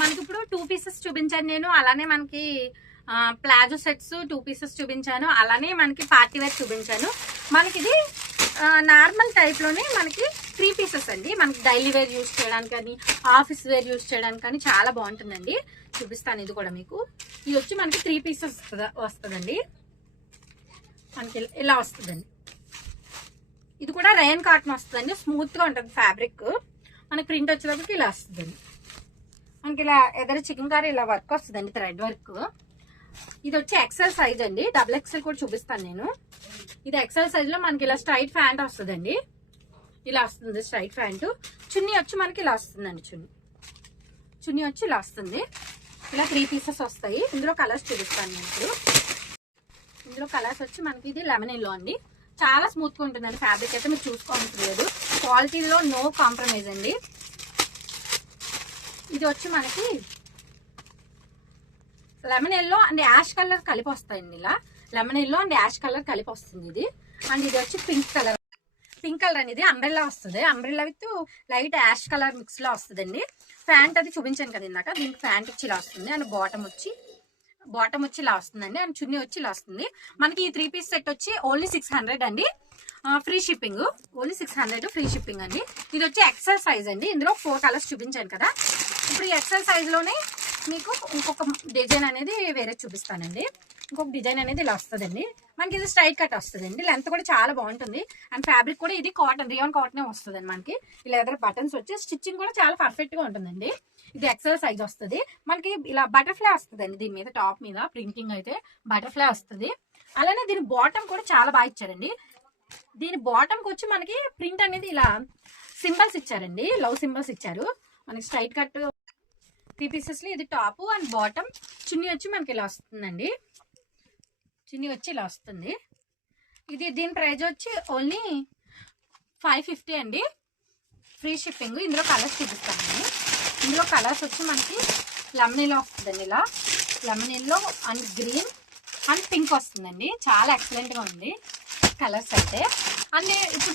మనకి ఇప్పుడు 2 పీసెస్ చూపించాను నేను. అలానే మనకి ప్లాజో సెట్స్ 2 పీసెస్ చూపించాను. అలానే మనకి పార్టీ వేర్ చూపించాను. మనకి ఇది నార్మల్ టైప్లోనే మనకి 3 పీసెస్ అండి. మనకి డైలీ వేర్ యూజ్ చేయడానికి కానీ ఆఫీస్ వేర్ యూజ్ చేయడానికి కానీ చాలా బాగుంటుందండి. చూపిస్తాను ఇది కూడా మీకు. ఇది వచ్చి మనకి 3 పీసెస్ వస్తుందండి. మనకి ఇలా వస్తుందండి. ఇది కూడా రేయన్ కాటన్ వస్తుందండి. స్మూత్గా ఉంటుంది ఫ్యాబ్రిక్. మనకి ప్రింట్ వచ్చేటప్పటికి ఇలా వస్తుందండి. మనకి ఇలా ఎదర చికెన్ కర్రీ ఇలా వర్క్ వస్తుందండి, థ్రెడ్ వర్క్. ఇది వచ్చి ఎక్సెల్ సైజ్ అండి. డబుల్ ఎక్సెల్ కూడా చూపిస్తాను నేను. ఇది ఎక్సెల్ సైజ్ లో మనకి ఇలా స్ట్రైట్ ప్యాంట్ వస్తుందండి. ఇలా వస్తుంది స్ట్రైట్ ప్యాంట్. చున్నీ వచ్చి మనకి ఇలా వస్తుందండి. చున్నీ వచ్చి ఇలా వస్తుంది. ఇలా 3 పీసెస్ వస్తాయి. ఇందులో కలర్స్ చూపిస్తాను నేను ఇప్పుడు. ఇందులో కలర్స్ వచ్చి మనకి ఇది లెమన్ ఎల్లో అండి. చాలా స్మూత్ గా ఉంటుందండి ఫ్యాబ్రిక్ అయితే, మీరు చూసుకోవట్లేదు. క్వాలిటీలో నో కాంప్రమైజ్ అండి. ఇది వచ్చి మనకి lemon yellow and ash colour కలిపి వస్తాయండి. ఇలా lemon yellow and ash colour కలిపి వస్తుంది ఇది. అండ్ ఇది వచ్చి పింక్ కలర్ అనేది అంబ్రెల్లా వస్తుంది. Umbrella with light ash colour mix లో వస్తుందండి. ప్యాంట్ అది చూపించాను కదా ఇందాక. దీనికి ప్యాంట్ వచ్చి ఇలా వస్తుంది. అండ్ బాటమ్ వచ్చి ఇలా వస్తుందండి. అండ్ చున్నీ వచ్చి ఇలా వస్తుంది. మనకి ఈ 3 పీస్ సెట్ వచ్చి ఓన్లీ 600 అండి. Free shipping. Only 600 free shipping అండి. ఇది వచ్చి ఎక్సెల్ సైజ్ అండి. ఇందులో 4 కలర్స్ చూపించాను కదా. ఇప్పుడు ఈ ఎక్సెల్ సైజ్ లోనే మీకు ఇంకొక డిజైన్ అనేది వేరే చూపిస్తానండి. ఇంకొక డిజైన్ అనేది ఇలా వస్తుందండి. మనకి ఇది స్ట్రైట్ కట్ వస్తుందండి. లెంత్ కూడా చాలా బాగుంటుంది. అండ్ ఫ్యాబ్రిక్ కూడా ఇది కాటన్, రియాన్ కాటనే వస్తుందండి. మనకి ఇలా ఎదురు బటన్స్ వచ్చి స్టిచ్చింగ్ కూడా చాలా పర్ఫెక్ట్ గా ఉంటుందండి. ఇది ఎక్సెల్ సైజ్ వస్తుంది. మనకి ఇలా బటర్ఫ్లై వస్తుందండి. దీని మీద టాప్ మీద ప్రింటింగ్ అయితే బటర్ఫ్లై వస్తుంది. అలానే దీని బాటమ్ కూడా చాలా బాగా ఇచ్చారండి. దీని బాటమ్ కి వచ్చి మనకి ప్రింట్ అనేది ఇలా సింబల్స్ ఇచ్చారండి. లవ్ సింబల్స్ ఇచ్చారు. మనకి స్ట్రైట్ కట్ 3 పీసెస్ లో ఇది టాప్ అండ్ బాటమ్. చున్నీ వచ్చి మనకి ఇలా వస్తుందండి. చున్నీ వచ్చి ఇలా వస్తుంది. దీని ప్రైస్ వచ్చి ఓన్లీ 550 అండి. Free shipping. ఇందులో కలర్స్ చూపిస్తానండి. ఇందులో కలర్స్ వచ్చి మనకి లెమన్ ఎల్లో వస్తుందండి. ఇలా lemon yellow and green and pink వస్తుందండి. చాలా ఎక్సలెంట్ గా ఉంది కలర్స్ అయితే. అండ్ ఇప్పుడు